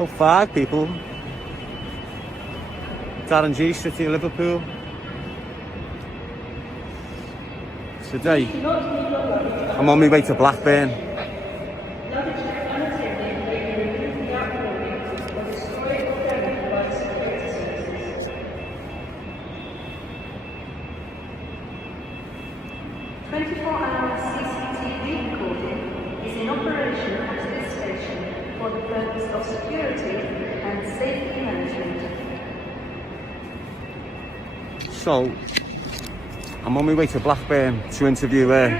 Oh, 5 people. Darren G, City of Liverpool. Today, I'm on my way to Blackburn. Of security and safety management. So, I'm on my way to Blackburn to interview a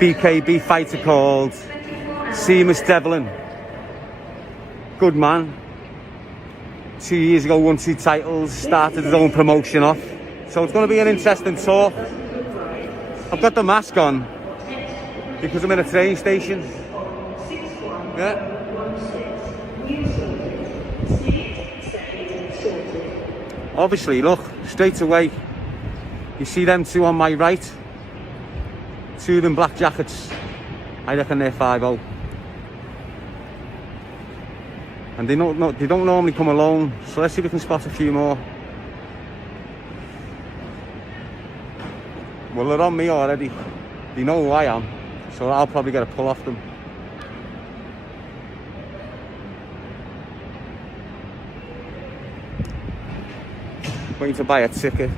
BKB fighter called Seamus Devlin. Good man. 2 years ago, won 2 titles, started his own promotion off. So it's going to be an interesting talk. I've got the mask on because I'm in a train station. Yeah. Obviously, look, straight away, you see them 2 on my right, 2 of them black jackets. I reckon they're 5-0. And they don't normally come alone, so let's see if we can spot a few more. Well, they're on me already. They know who I am, so I'll probably get a pull off them. Waiting to buy a ticket.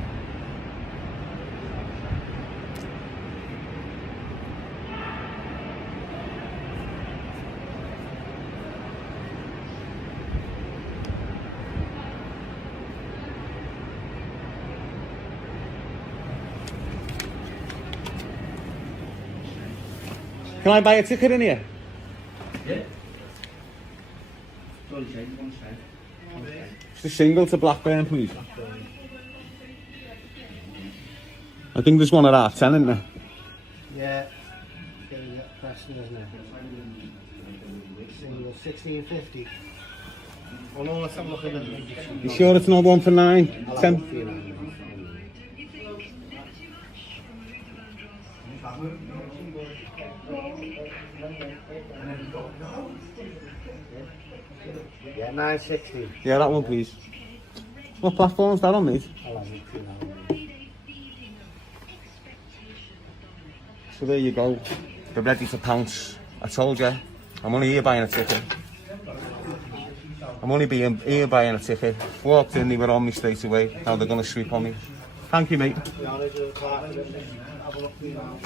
Can I buy a ticket in here? Yeah. Just a single to Blackburn, please. I think there's one at 10:30, isn't there? Yeah. Preston, isn't it? Single 16.50. Oh no, let's have a look at it. You sure it's not one for 9, 10? Yeah, 9.60. Yeah, that one, please. What platform's that on, mate? I'll have it for you now. So there you go. They're ready to pounce. I told you, I'm only here buying a ticket. I'm only being here buying a ticket. Walked in, they were on me straight away. Now they're going to sweep on me. Thank you, mate. Have a look for you now.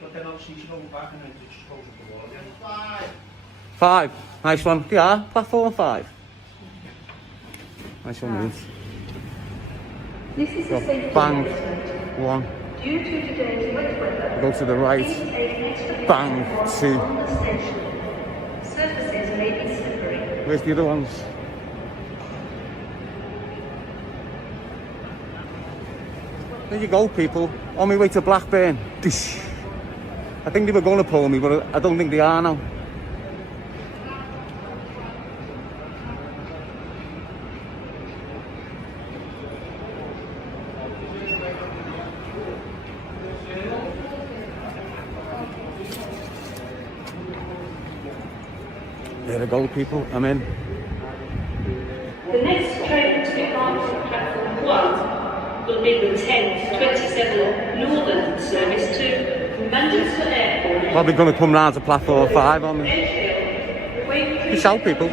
But then obviously you should go back and then just close up the wall again. 5. Nice one. Yeah, platform 5. Nice one, mate. This is a safety Bang. announcement. 1. Due to today's wet weather, Go to the right. please take extra Bang. precautions 2. on the station. Surfaces may be slippery. Where's the other ones? There you go, people. On my way to Blackburn. I think they were going to pull me, but I don't think they are now. There we go, people. I'm in. The next train to depart from platform 1 will be the 10:27 Northern service to Manchester Airport. Probably going to come round to platform 5 on me. Peace out, people.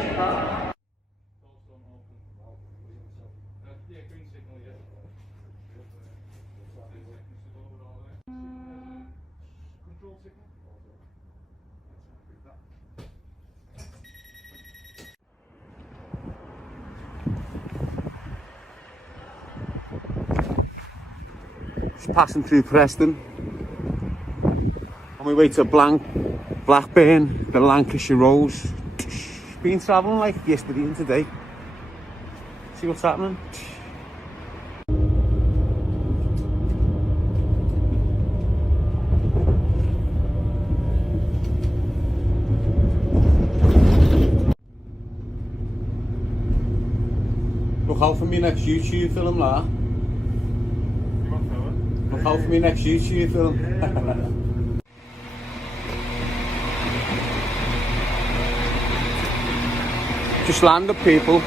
Just passing through Preston. On my way to Blackburn, the Lancashire Rose. Been travelling like yesterday and today. See what's happening. Look out for me next YouTube film, lah. Look out for me next YouTube film. Just land up, people.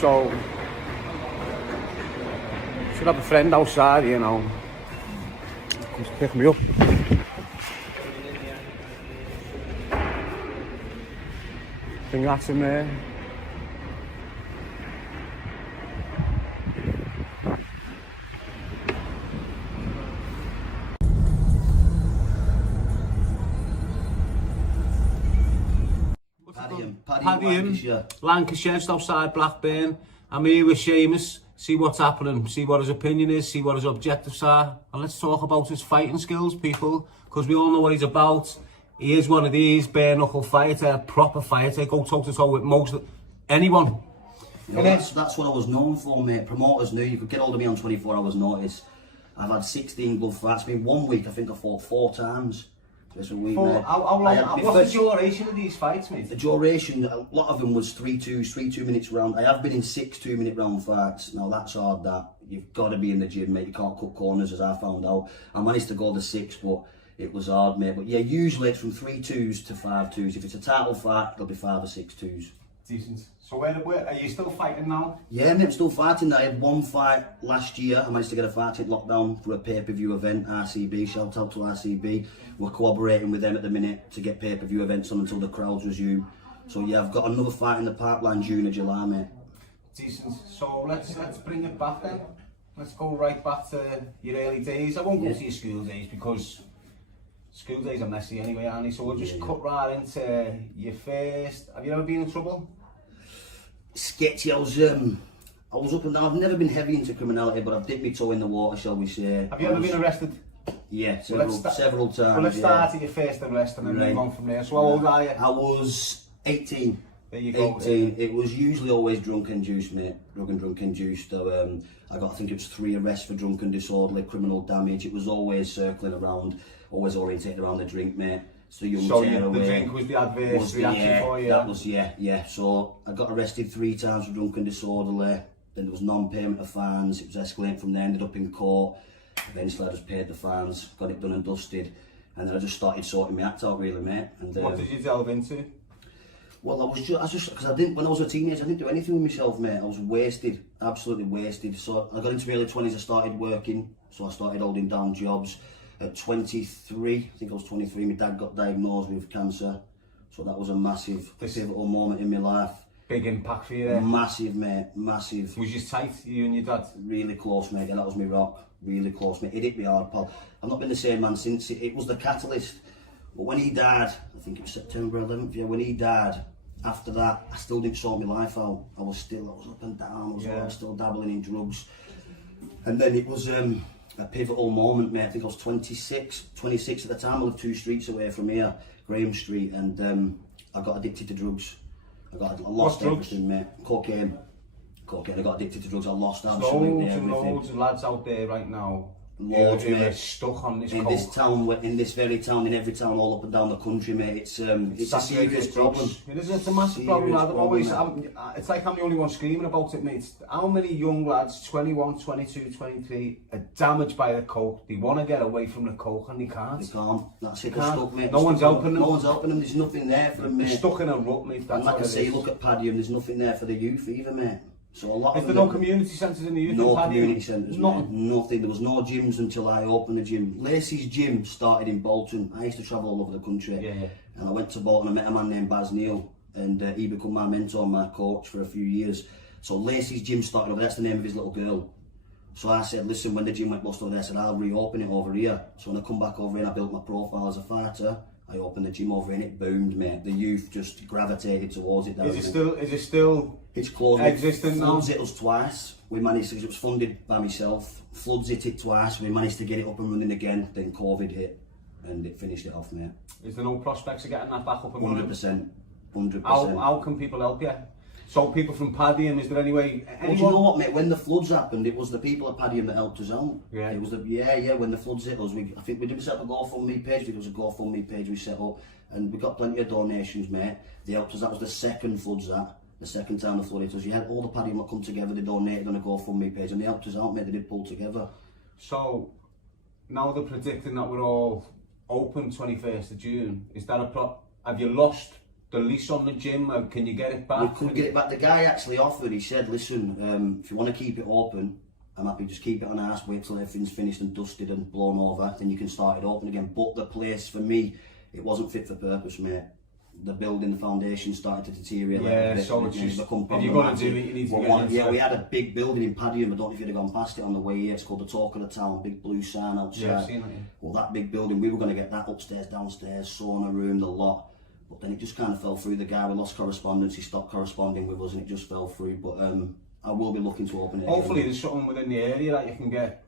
So, should have a friend outside, you know. Comes to pick me up. I think that's him there. Paddy Lancashire, just outside Blackburn. I'm here with Seamus, see what's happening, see what his opinion is, see what his objectives are, and let's talk about his fighting skills, people, because we all know what he's about. He is one of these bare knuckle fighter, proper fighter, go toe to toe with most anyone. You know, that's what I was known for, mate. Promoters knew you could get hold of me on 24 hours notice. I've had 16 glove fights. I mean, 1 week I think I fought 4 times. This a week, mate. How long? What's the duration of these fights, mate? The duration, a lot of them was 3 minutes round. I have been in 6 2-minute round fights. Now that's hard, that. You've got to be in the gym, mate. You can't cut corners, as I found out. I managed to go to 6, but it was hard, mate. But yeah, usually it's from 3 2s to 5 2s. If it's a title fight, it'll be 5 or 6 2s. Decent. So where are you still fighting now? Yeah, mate, I'm still fighting. I had 1 fight last year. I managed to get a fight in lockdown for a pay-per-view event, RCB. Shout out to RCB. We're cooperating with them at the minute to get pay-per-view events on until the crowds resume. So yeah, I've got another fight in the pipeline June or July, mate. Decent. So let's bring it back then. Let's go right back to your early days. I won't go to your school days because school days are messy anyway, aren't they? So we'll just cut right into your first. Have you ever been in trouble? Sketchy. I was up and down. I've never been heavy into criminality, but I've dipped my toe in the water, shall we say. Have you ever been arrested? Yeah, several times. Well, let's start at your first arrest and then move on from there. So how old are you? I was 18. There you go. 18. It was usually always drunk induced, mate. Drug and drunk induced. So, I got, I think it was 3 arrests for drunken disorderly criminal damage. It was always circling around, always orientated around the drink, mate. So the drink was the adverse reaction for you? That was, yeah. So I got arrested 3 times for drunken disorderly. Then there was non-payment of fines. It was escalating from there, ended up in court. Eventually I just paid the fines, got it done and dusted. And then I just started sorting my act out, really, mate. And what did you delve into? Well, I just because when I was a teenager, I didn't do anything with myself, mate. I was wasted, absolutely wasted. So I got into my early 20s, I started working. So I started holding down jobs. At 23, I think I was 23, my dad got diagnosed with cancer. So that was a massive, pivotal moment in my life. Big impact for you there? Massive, mate, massive. Was you tight, you and your dad? Really close, mate. Yeah, that was my rock. Really close, mate. It hit me hard, pal. I've not been the same man since. It was the catalyst. But when he died, I think it was September 11th, yeah, when he died, after that, I still didn't sort my life out. I was up and down, I was still dabbling in drugs. And then it was a pivotal moment, mate. I think I was 26 at the time. I lived 2 streets away from here, Graham Street, and I got addicted to drugs. I lost everything, mate. Cocaine. I got addicted to drugs. I lost absolutely everything. Loads of lads out there right now. Loads, who are stuck on this coke. In this very town, in every town all up and down the country, mate. It's a serious problem. It's a massive problem. It's like I'm the only one screaming about it, mate. How many young lads, 21, 22, 23, are damaged by the coke? They want to get away from the coke and they can't. They can't. That's it. They're stuck, mate. No one's helping them. No one's helping them. There's nothing there for them, mate. They're stuck in a rut, mate. That's like I say, look at Paddy, and there's nothing there for the youth either, mate. So a lot of there no community centres in the youth? No community centres, nothing. There was no gyms until I opened the gym. Lacey's gym started in Bolton. I used to travel all over the country. And I went to Bolton, I met a man named Baz Neal, and he became my mentor, my coach for a few years. So Lacey's gym started over, that's the name of his little girl. So I said, listen, when the gym went bust over there, I said, I'll reopen it over here. So when I come back over here, I built my profile as a fighter. I opened the gym over here and it boomed, mate. The youth just gravitated towards it. Is it still it's closed. Existing now? Floods hit us twice. We managed to, it was funded by myself. Floods hit it twice. We managed to get it up and running again. Then COVID hit and it finished it off, mate. Is there no prospects of getting that back up and running? 100%. How can people help you? So people from Padiham, is there any way? Well, do you know what, mate? When the floods happened, it was the people at Padiham that helped us out. Yeah. It was when the floods hit us, I think we did set up a GoFundMe page. There was a GoFundMe page we set up, and we got plenty of donations, mate. They helped us. That was the second floods. The second time the flood hit us, all the paddy lot come together, they donated on a GoFundMe page and they helped us out, mate, they did pull together. So, now they're predicting that we're all open 21st of June. Is that have you lost the lease on the gym, or can you get it back? We couldn't get it back. The guy actually offered, he said, listen, if you want to keep it open, I'm happy, just keep it on ice, wait till everything's finished and dusted and blown over, then you can start it open again. But the place, for me, it wasn't fit for purpose, mate. The building, the foundation started to deteriorate. Yeah, so it's just, if you're going to do it, you need to get into Yeah, we had a big building in Padiham, I don't know if you'd have gone past it on the way here, it's called the Talk of the Town, big blue sign outside. Yeah, I've seen it, yeah. Well, that big building, we were going to get that upstairs, downstairs, sauna room, the lot. But then it just kind of fell through. The guy, we lost correspondence, he stopped corresponding with us and it just fell through. But I will be looking to open it. Hopefully there's something within the area that you can get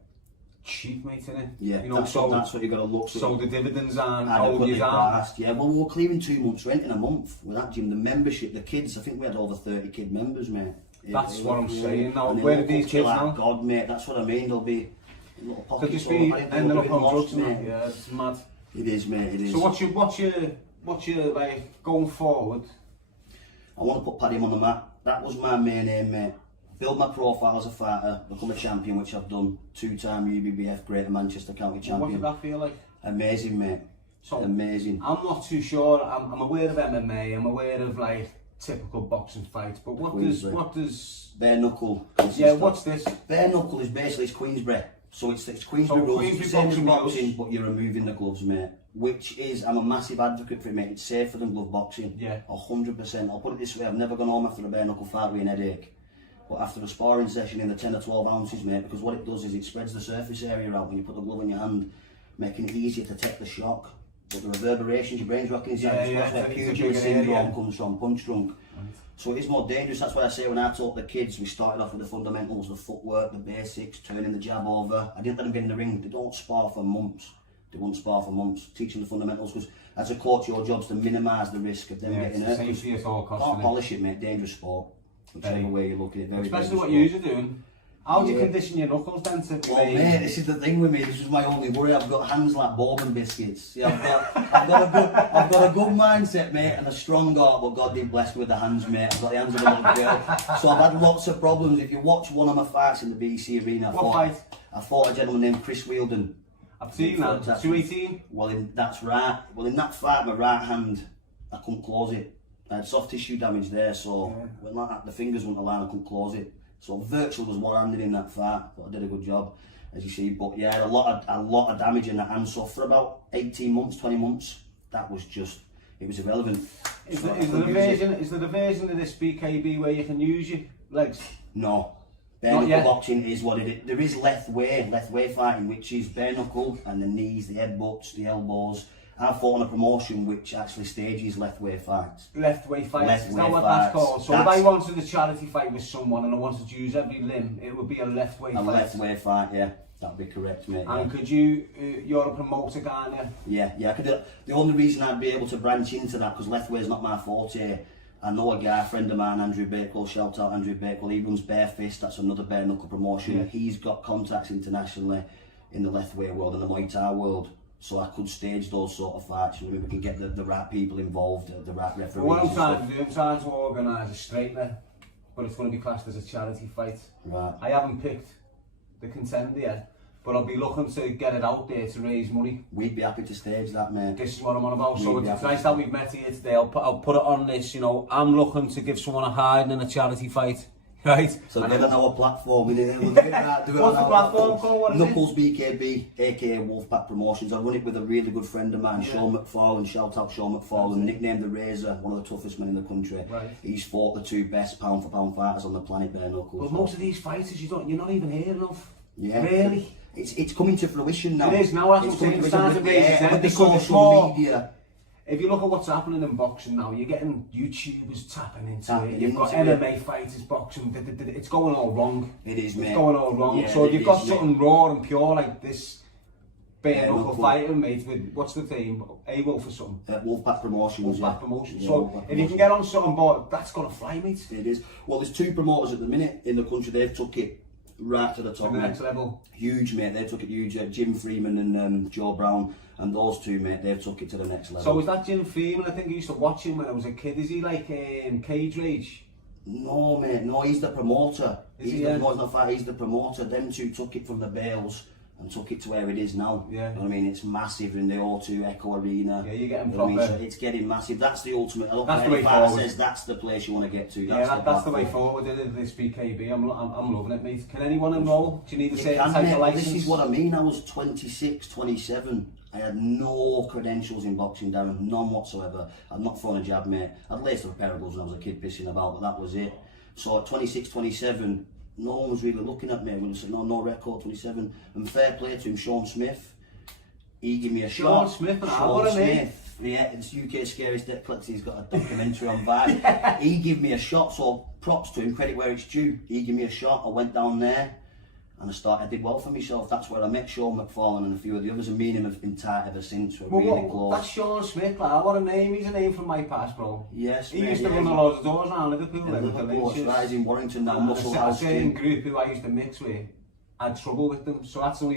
cheap, mate, in it. Yeah, you know, that's what you got to look for. So the dividends aren't adequately you down. priced. Yeah, well, we were clearing 2 months rent in a month with that gym. The membership, the kids, I think we had over 30 kid members, mate. That's what I'm saying. Now, and where are these kids now? God, mate, that's what I mean. There'll be little Could pockets. just be ending up on drugs, mate. Yeah, it's mad. It is, mate. It is. So what's your like going forward? I want to put Paddy on the map. That was my main aim, mate. Build my profile as a fighter, become a champion, which I've done. 2-time UBBF Greater Manchester County Champion. What did that feel like? Amazing, mate. So, amazing. I'm not too sure. I'm aware of MMA. I'm aware of like typical boxing fights. But what does bare knuckle? Yeah, what's this? Bare knuckle is basically it's Queensberry. So it's Queensberry rules. It's the same as boxing, but you're removing the gloves, mate. Which is, I'm a massive advocate for it, mate. It's safer than glove boxing. Yeah. 100%. I'll put it this way: I've never gone home after a bare knuckle fight with an headache. But after a sparring session in the 10 or 12 ounces, mate, because what it does is it spreads the surface area out when you put the glove in your hand, making it easier to take the shock. But the reverberations, your brain's rocking inside, that's where Puget syndrome comes from, punch drunk. Right. So it is more dangerous. That's why I say when I taught the kids, we started off with the fundamentals, the footwork, the basics, turning the jab over. I didn't let them get in the ring. They don't spar for months. They won't spar for months. Teaching the fundamentals, because as a coach, your job's to minimise the risk of them getting hurt. Safety at all costs. Can't polish it, mate. Dangerous sport. Whichever way you look at it, very especially what you're doing. How do you condition your knuckles then to well, mate, this is the thing with me. This is my only worry. I've got hands like bourbon biscuits. Yeah, I've got a good mindset, mate, and a strong heart. But God did bless me with the hands, mate. I've got the hands of a little girl. So I've had lots of problems. If you watch one of my fights in the BC Arena, I fought a gentleman named Chris Wheeldon. I've seen that. 218. Well, that's right. Well, in that fight, my right hand, I couldn't close it. I had soft tissue damage there, so when the fingers wouldn't align, I couldn't close it. So virtually was one-handed in that fight, but I did a good job, as you see. But yeah, a lot of damage in that hand. So for about 18 months, 20 months, that was just, it was irrelevant. Is there a version of this BKB where you can use your legs? No. Bare knuckle boxing is what it is. There is left-way fighting, which is bare knuckle and the knees, the headbutts, the elbows. I've fought on a promotion which actually stages left-way fights. Left-way fights? Is that what that's called? So if I wanted a charity fight with someone and I wanted to use every limb, it would be a left-way fight? A left-way fight, yeah. That'd be correct, mate. And could you, you're a promoter, aren't you? Yeah, I could do. The only reason I'd be able to branch into that, because left-way's not my forte, I know a guy, a friend of mine, Andrew Bakewell, shout out Andrew Bakewell, he runs Bare Fist, that's another bare knuckle promotion. Yeah. He's got contacts internationally in the left-way world and the Muay Thai world. So I could stage those sort of fights. We can get the right people involved, the right referees. What I'm trying to do, I'm trying to organise a straightener, but it's going to be classed as a charity fight. Right. I haven't picked the contender yet, but I'll be looking to get it out there to raise money. We'd be happy to stage that, mate. This is what I'm on about. So it's nice that we've met here today. I'll put it on this, you know, I'm looking to give someone a hide in a charity fight. Right. So get on our platform. What's the platform called? What is Knuckles BKB, aka Wolfpack Promotions. I run it with a really good friend of mine, Sean McFarlane. Shout out Sean McFarlane, nicknamed the Razor, one of the toughest men in the country. Right. He's fought the 2 best pound for pound fighters on the planet, bare knuckles. Well, most of these fighters you're not even hearing of. Yeah. Really. It's coming to fruition now. It is now. That's what I'm saying. With the social media. If you look at what's happening in boxing now, you're getting YouTubers tapping into it. You've got MMA fighters boxing. It's going all wrong. It is, mate. It's going all wrong. Yeah, so if you've got something raw and pure like this bare knuckle fighting, mate, with what's the team? A-Wolf or something? Wolfpack Promotions. Wolfpack Promotions. Yeah, so if you can get on something, but that's gonna fly, mate. It is. Well, there's 2 promoters at the minute in the country. They've took it right to the top. To the next level. Huge, mate. They took it huge. Jim Freeman and Joe Brown, and those 2, mate, they've took it to the next level. So is that Jim Freeman? I think I used to watch him when I was a kid. Is he like Cage Rage? No, mate, no, he's the promoter. Is He's he, the, yeah? no, it's not fair, he's the promoter. Them two took it from the Bales and took it to where it is now. Yeah. You know what I mean? It's massive in the O2 Echo Arena. Yeah, you're getting You know what I mean? proper- So it's getting massive. That's the ultimate. I don't That's care the if way Farah forward. says that's the place you want to get to. Yeah, that's the way platform. forward in this BKB. I'm loving it, mate. Can anyone enroll? Do you need a You certain can, type mate, of but license? this is what I mean. I was 26, 27. I had no credentials in boxing, Darren, none whatsoever. I'd not thrown a jab, mate. I'd laced up a pair of gloves when I was a kid pissing about, but that was it. So at 26, 27, no one was really looking at me. When I said, no record, 27. And fair play to him, Sean Smith. He gave me a Sean shot. Smith, and Sean what a name. Smith. Yeah, it's UK's scariest debt collector. He's got a documentary on Vibe. He gave me a shot, so props to him, credit where it's due. He gave me a shot, I went down there and I did well for myself. That's where I met Sean McFarlane and a few of the others, and me and him have been tight ever since. We're really close. That's Sean Smith, lad. What a name. He's a name from my past, bro. Yes, He mate, used to yeah, run a load of doors around Liverpool. in Like, with the Liverpool, Lynches. right, he's in Warrington now, And Muscle a House certain Gym. group who I used to mix with had trouble with them, so that's all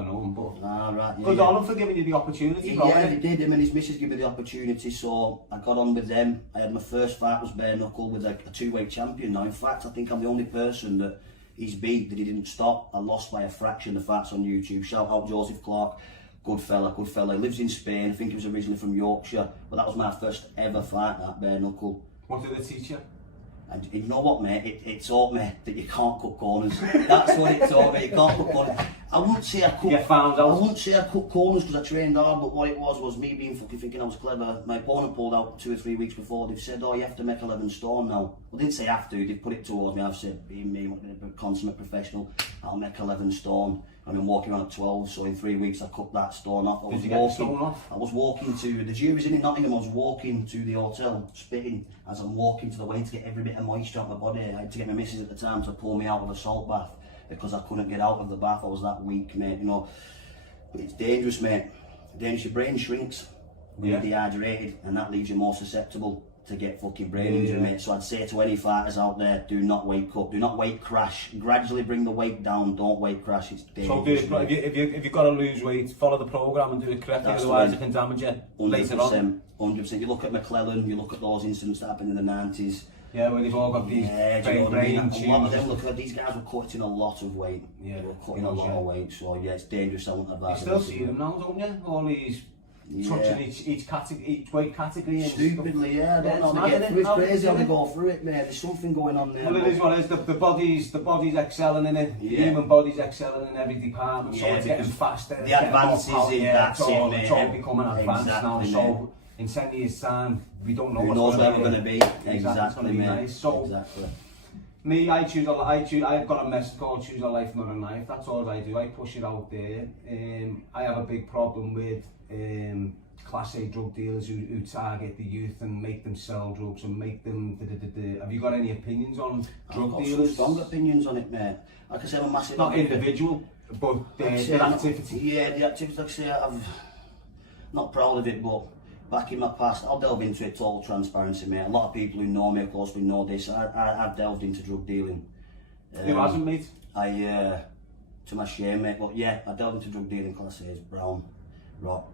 I know him. But Ah, right, yeah. good on him for giving you the opportunity, bro. Yeah, he did. Him and his missus gave me the opportunity, so I got on with them. I had my first fight was bare knuckle with a two-weight champion. Now, in fact, I think I'm the only person that he's beat that he didn't stop. I lost by a fraction. The fight's on YouTube. Shout out Joseph Clark, good fella. He lives in Spain. I think he was originally from Yorkshire, but that was my first ever fight, that bare knuckle. What did they teach you? And you know what, mate? It taught me that you can't cut corners. That's what it taught me. You can't cut corners. I wouldn't say I cut. Get found out. I wouldn't say I cut corners because I trained hard, but what it was me being fucking thinking I was clever. My opponent pulled out 2 or 3 weeks before. They've said, "Oh, you have to make 11 stone now." Well, they didn't say have to. They've put it towards me. I've said, being me, a consummate professional, I'll make 11 stone. I've been walking around at 12, so in 3 weeks I cut that stone off. Did you get the stone off? I was walking to the jury's in Nottingham. I was walking to the hotel, spitting as I'm walking to the way to get every bit of moisture out of my body. I had to get my missus at the time to pull me out of a salt bath because I couldn't get out of the bath. I was that weak, mate. You know, but it's dangerous, mate. Dangerous. Your brain shrinks when you're dehydrated, and that leaves you more susceptible to get fucking brain injury, mate. So I'd say to any fighters out there, do not weight cut, do not weight crash. Gradually bring the weight down, don't weight crash. It's dangerous. So if you've got to lose weight, follow the programme and do it correctly, That's otherwise the it can damage you 100%, later on. 100%. You look at McClellan, you look at those incidents that happened in the 90s. Yeah, where they've all got these Yeah, do you know what I mean? brain A lot of tumours. them, look at these guys were cutting a lot of weight. Yeah, They were cutting a lot of weight, so yeah, it's dangerous. I wouldn't advise You still them. see them now, don't you? All these touching each weight category and Stupidly, yeah, I don't know how they get through it. It's crazy how they go through it, mate. There's something going on there. Well, it is what it is. The body's excelling in it. The Yeah. human body's excelling in every department. So Yeah, it's getting because faster. the it's getting more advances power. in Yeah, that's it's all, it, it's all mate. becoming advanced now. Exactly, So in 10 years' time, we don't know Who what's knows where gonna we're going to be? It's Exactly, going to be mate. nice. So Exactly. me, I've got a message called "Choose a Life, Not a Knife." That's all I do. I push it out there. I have a big problem with Class A drug dealers who target the youth and make them sell drugs and make them. Have you got any opinions on drug I've got dealers? some strong opinions on it, mate. Like I said, I'm a massive. Not individual, but their activity. Yeah, the activity. Like I say, I'm not proud of it, but back in my past, I'll delve into it. Total transparency, mate. A lot of people who know me, of course, we know this. I've delved into drug dealing. Who hasn't, mate? To my shame, mate. But yeah, I delved into drug dealing. Class A's, brown, rock.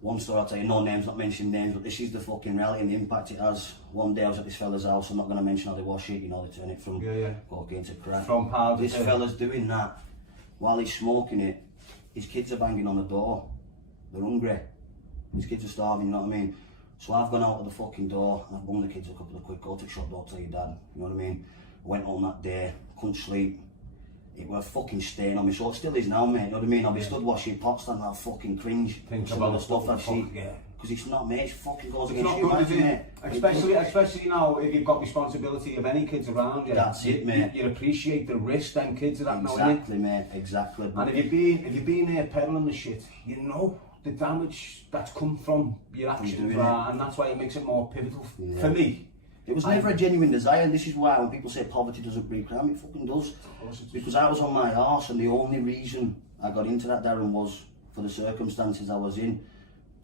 One story I'll tell you, no names, not mentioning names, but this is the fucking reality and the impact it has. One day I was at this fella's house, I'm not going to mention how they wash it, you know, they turn it from cocaine to crack. From powder This to- fella's doing that while he's smoking it. His kids are banging on the door. They're hungry. His kids are starving, you know what I mean? So I've gone out of the fucking door, I've bunged the kids a couple of quick, go to the shop door, tell your dad, you know what I mean? I went home that day, couldn't sleep. It was a fucking stain on me, so it still is now, mate, you know what I mean? I'll be stood washing pots and I'll fucking cringe. Think Some about of the stuff I've fuck, seen. yeah. Because it's not, mate, it fucking goes It's against not you, good, is mate. it? Especially now, if you've got responsibility of any kids around you. That's it, mate. You appreciate the risk them kids are at now, innit? Exactly, mate, exactly. And if you've been there peddling the shit, you know the damage that's come from your actions, doing it. and that's why it makes it more pivotal for me. It was never a genuine desire, and this is why when people say poverty doesn't breed crime, it fucking does. Because I was on my arse, and the only reason I got into that, Darren, was for the circumstances I was in.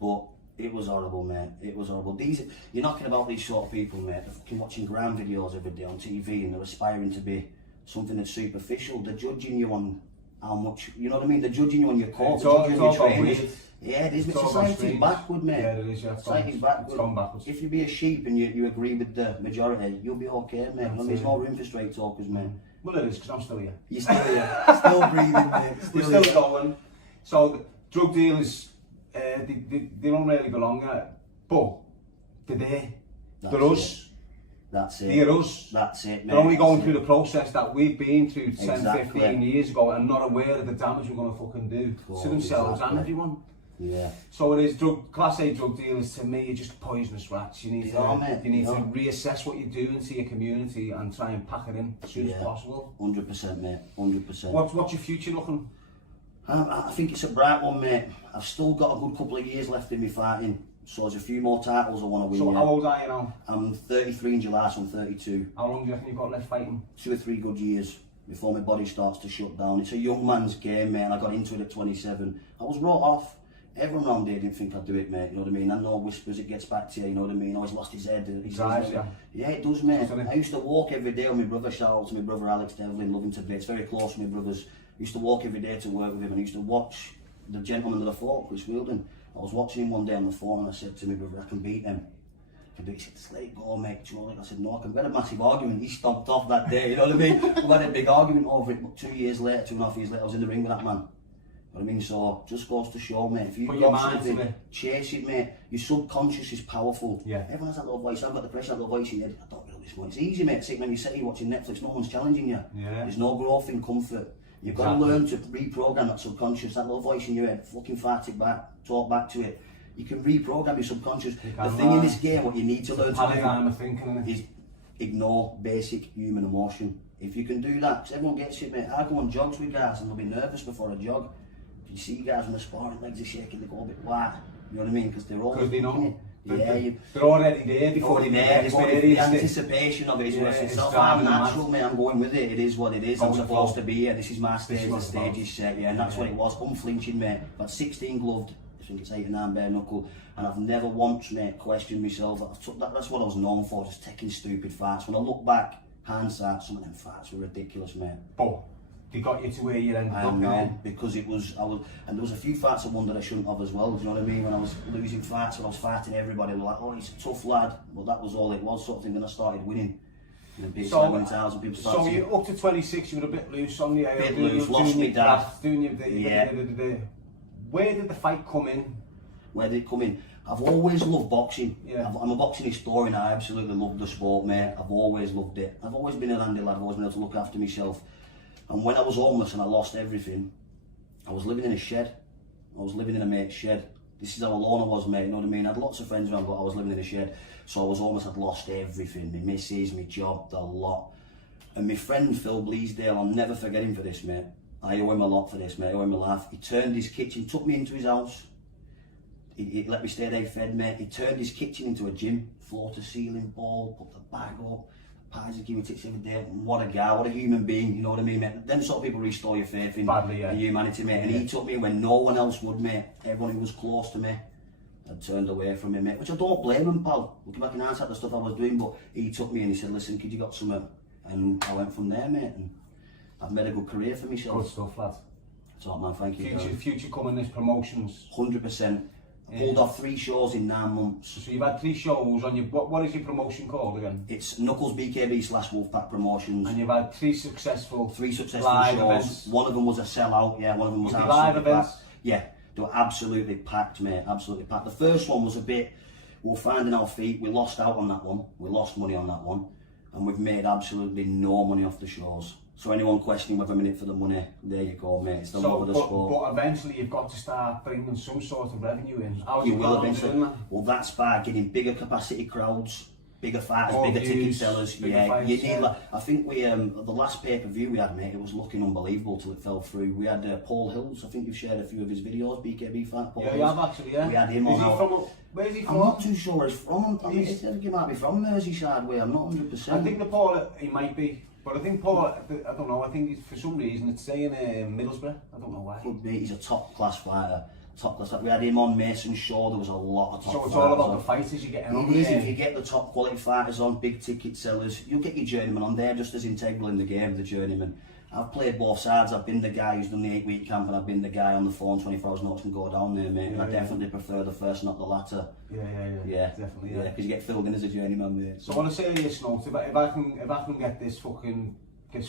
But it was horrible, mate. It was horrible. You're knocking about these sort of people, mate. They're fucking watching gram videos every day on TV, and they're aspiring to be something that's superficial. They're judging you on how much, you know what I mean? They're judging you on your court, It's they're all- judging it's your all about trainers. weight. Yeah, it is. It's all Society's strange. backward, mate. Yeah, it is, yeah. Society's It's backward. gone backwards. If you be a sheep and you agree with the majority, you'll be okay, mate. That's There's it. no room for straight talkers, mate. Well, it is, because I'm still here. You're still here. Still breathing, mate. We're Still still here. going. So, the drug dealers, they don't really belong here. But, today, they're That's us. That's it. They're us. That's it, mate. They're only going That's through it. the process that we've been through 10, Exactly. 15 years ago and not aware of the damage we're going to fucking do Cool, to themselves exactly. and everyone. Yeah. So it is Class A drug dealers, to me, are just poisonous rats. You need They are, mate. you need They to are. reassess what you're doing to your community and try and pack it in as soon as Yeah. possible. 100%, mate. 100%. What's your future looking? I think it's a bright one, mate. I've still got a good couple of years left in me fighting. So there's a few more titles I want to win. So yeah. how old are you now? I'm 33 in July, so I'm 32. How long do you reckon you've got left fighting? 2 or 3 good years before my body starts to shut down. It's a young man's game, mate, and I got into it at 27. I was wrote off. Everyone around here didn't think I'd do it, mate, you know what I mean? I know whispers, it gets back to you, you know what I mean? Always lost his head. Drives you. Yeah, it does, mate. Doesn't it? I used to walk every day with my brother, shout out to my brother Alex Devlin, love him to bits, very close to my brothers. I used to walk every day to work with him, and I used to watch the gentleman that I fought, Chris Wheeldon. I was watching him one day on the phone, and I said to my brother, I can beat him. He said, just let it go, mate. I said, no, I can. We had a massive argument. He stomped off that day, you know what I mean? We had a big argument over it, but 2 years later, 2.5 years later, I was in the ring with that man. You know what I mean? So, just goes to show, mate. If you Put your got mind to something, it. chase it, mate. Your subconscious is powerful. Yeah. Everyone has that little voice. I've got the pressure, that little voice in your head. I don't feel this one. It's easy, mate. It's like when you sit here watching Netflix, no one's challenging you. Yeah. There's no growth in comfort. You've got to learn to reprogram that subconscious, that little voice in your head. Fucking fight it back, talk back to it. You can reprogram your subconscious. The thing in this game, what you need to learn to Paradigm of thinking, do is ignore basic human emotion. If you can do that, because everyone gets it, mate. I go on jogs with guys and they'll be nervous before a jog. You see guys when they're sparring, legs are shaking, they go a bit white. You know what I mean? Because they're all Because they know. Yeah, They're already there before they there. get The experienced it. anticipation of it is worth it. it's It's driving not them natural, mate. I'm going with it. It is what it is. I'm Going supposed for to be here. This is my stage. is The what it's stage about. is set, yeah. And that's what it was. Unflinching, mate. I've had 16 gloved. I think it's 8 or 9 bare knuckle. And I've never once, mate, questioned myself. That's what I was known for, just taking stupid fights. When I look back, hindsight, some of them fights were ridiculous, mate. But they got you to where you ended up And now. because and there was a few fights I won that I shouldn't have as well, do you know what I mean? When I was losing fights, when I was fighting everybody, they were like, oh, he's a tough lad. Well, that was all it was, sort of thing. Then I started winning. And then So, people so started you're up to 26, you were a bit loose on the air. Bit loose, lost me dad. Doing your Yeah. Where did the fight come in? Where did it come in? I've always loved boxing. Yeah. I'm a boxing historian. I absolutely love the sport, mate. I've always loved it. I've always been a handy lad. I've always been able to look after myself. And when I was homeless and I lost everything, I was living in a shed. I was living in a mate's shed. This is how alone I was, mate. You know what I mean? I had lots of friends around, but I was living in a shed. So I was homeless. I'd lost everything. My missus, my job, the lot. And my friend Phil Bleasdale, I'll never forget him for this, mate. I owe him a lot for this, mate. I owe him a laugh. He turned his kitchen, took me into his house. He let me stay there fed, mate. He turned his kitchen into a gym, floor to ceiling ball, put the bag up, pies and give me tips every day. What a guy, what a human being, you know what I mean, mate? Them sort of people restore your faith in Badly, yeah. humanity, mate. And he took me when no one else would, mate. Everyone who was close to me had turned away from me, mate. Which I don't blame him, pal. Looking back in hindsight, the stuff I was doing, but he took me and he said, listen, kid, you got something. And I went from there, mate. And I've made a good career for myself. Good stuff, lad. So, man, thank you. Future coming, there's promotions. 100%. I pulled off 3 shows in 9 months. So you've had 3 shows on your, what is your promotion called again? It's Knuckles BKB / Wolfpack Promotions. And you've had 3 successful shows. live events. One of them was a sellout, yeah, one of them was Was they absolutely live events? packed. Yeah, they were absolutely packed, mate, absolutely packed. The first one was a bit, we were finding our feet, we lost out on that one, we lost money on that one, and we've made absolutely no money off the shows. So anyone questioning whether I'm in it for the money, there you go, mate, it's the love of the sport. But eventually you've got to start bringing some sort of revenue in. How's You it will going eventually. doing that? Well, that's by getting bigger capacity crowds, bigger fighters, More bigger ticket views, sellers. bigger Yeah, fights, you need. yeah. Like, I think we the last pay-per-view we had, mate, it was looking unbelievable till it fell through. We had Paul Hills. I think you've shared a few of his videos. BKB fight. Paul Yeah, Hills. you have actually, yeah. We had him Is on. he from, where's he I'm from? not too sure where he's from. I mean, he might be from Merseyside way. I'm not 100%. I think the Paul, he might be. But I think Paul, I don't know, I think for some reason it's saying Middlesbrough. I don't know why. Could be. He's a top-class fighter. Top-class. We had him on Mason Shaw. There was a lot of top. So it's fighters all about on. the fighters you get on It is, there. if you get the top quality fighters on, big ticket sellers, you'll get your journeyman on. They're just as integral in the game, the journeyman. I've played both sides. I've been the guy who's done the 8-week camp, and I've been the guy on the phone 24 hours notice and go down there, mate. Yeah, I definitely prefer the first, not the latter. Yeah, definitely. Yeah, because you get filled in as a journeyman, mate. So on a serious note, if I can get this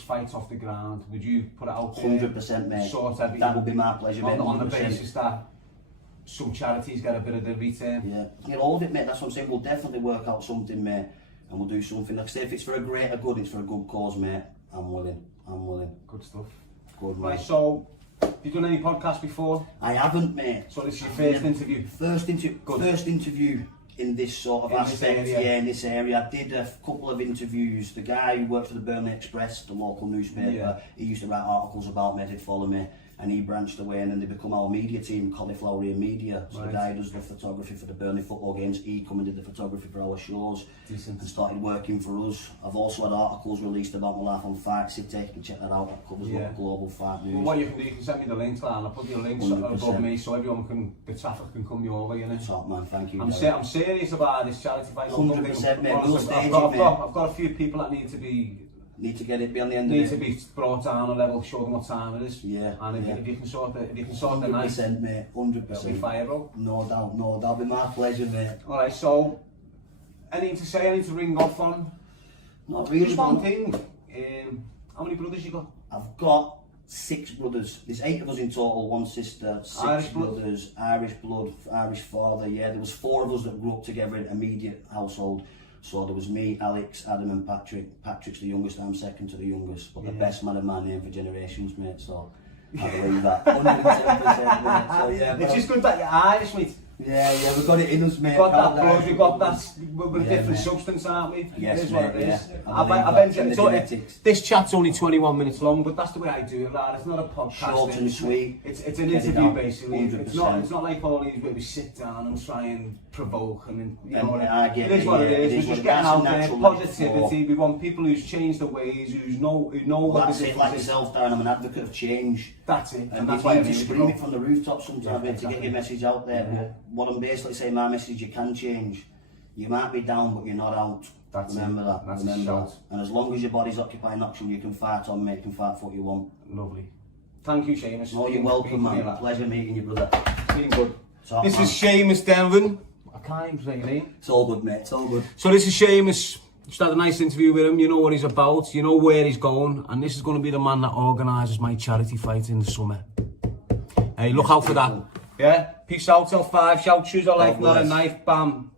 fight off the ground, would you put it out there? 100%, mate. Sort everything. That would be my pleasure, mate. On the 100%. basis that some charities get a bit of the return. Yeah, you all of it, mate. That's what I'm saying. We'll definitely work out something, mate, and we'll do something. Like I say, if it's for a greater good, it's for a good cause, mate. I'm willing. Good stuff. Good, Right, mate. so have you done any podcasts before? I haven't, mate. So this is your first interview? First interview in this sort of In this aspect, area. yeah, in this area. I did a couple of interviews. The guy who worked for the Burnley Express, the local newspaper, he used to write articles about me, did follow me, and he branched away, and then they become our media team, Cauliflower Media. So the guy who does the photography for the Burnley football games, he come and did the photography for our shows. Decent. And started working for us. I've also had articles released about my life on Fight City. You can check that out. That covers global fight news. Well, what you can do, you can send me the links, and I'll put your links 100%. above me so everyone the traffic can come your way, you know. Top man, thank you. I'm serious about this charity fight. 100%, mate. We'll stage I've it, got a few people that need to get it, be on the end need of to it. be brought down a level, show them what time it is. Yeah, And if you can sort the night, 100%, mate. 100%. it'll be fire, bro. No doubt. That'll be my pleasure, mate. All right, so anything to say, anything to ring off on? Not really. Just one thing. How many brothers you got? I've got 6 brothers. There's 8 of us in total. 1 sister, 6 Irish blood? brothers, Irish blood, Irish father. Yeah, there was 4 of us that grew up together in an immediate household. So there was me, Alex, Adam and Patrick. Patrick's the youngest, I'm second to the youngest. But the best man of my name for generations, mate. So I believe that. 110%, mate. So yeah. It's just good that you're Irish, mate. Yeah, we've got it in us, mate. We've got that blood, we've got that, we're a different mate. substance, aren't we? Yes, It is what mate, it is. yeah. I believe bet that in the so genetics. this chat's only 21 minutes long, but that's the way I do it, lad. It's not a podcast. Short and sweet. It's an Get it interview, out. basically. 100%. It's not like all these where we sit down and try and provoke and you know, And I get it is what it it is. is We're what just it getting is. out there, Natural positivity. We want people who's changed their ways, who know Well, what that's the it, like difference is. yourself, Darren. I'm an advocate of change. That's it. And that's you why I need to really scream it from the rooftops sometimes, Yeah, mate, to exactly. get your message out there. Yeah. But what I'm basically saying, my message, you can change. You might be down, but you're not out. That's Remember it. that. That's Remember a shout. that. And as long as your body's occupying action, you can fight on, mate. You can fight for what you want. Lovely. Thank you, Seamus. No, you're welcome, man. Pleasure meeting you, brother. Been good. Top This man. is Seamus Darren. I can't even say your name. It's all good, mate. It's all good. So this is Seamus. Just had a nice interview with him. You know what he's about. You know where he's going. And this is going to be the man that organises my charity fight in the summer. Hey, look out for that. Yeah? Peace out till 5. Shout, choose a life, not a bless. knife. Bam.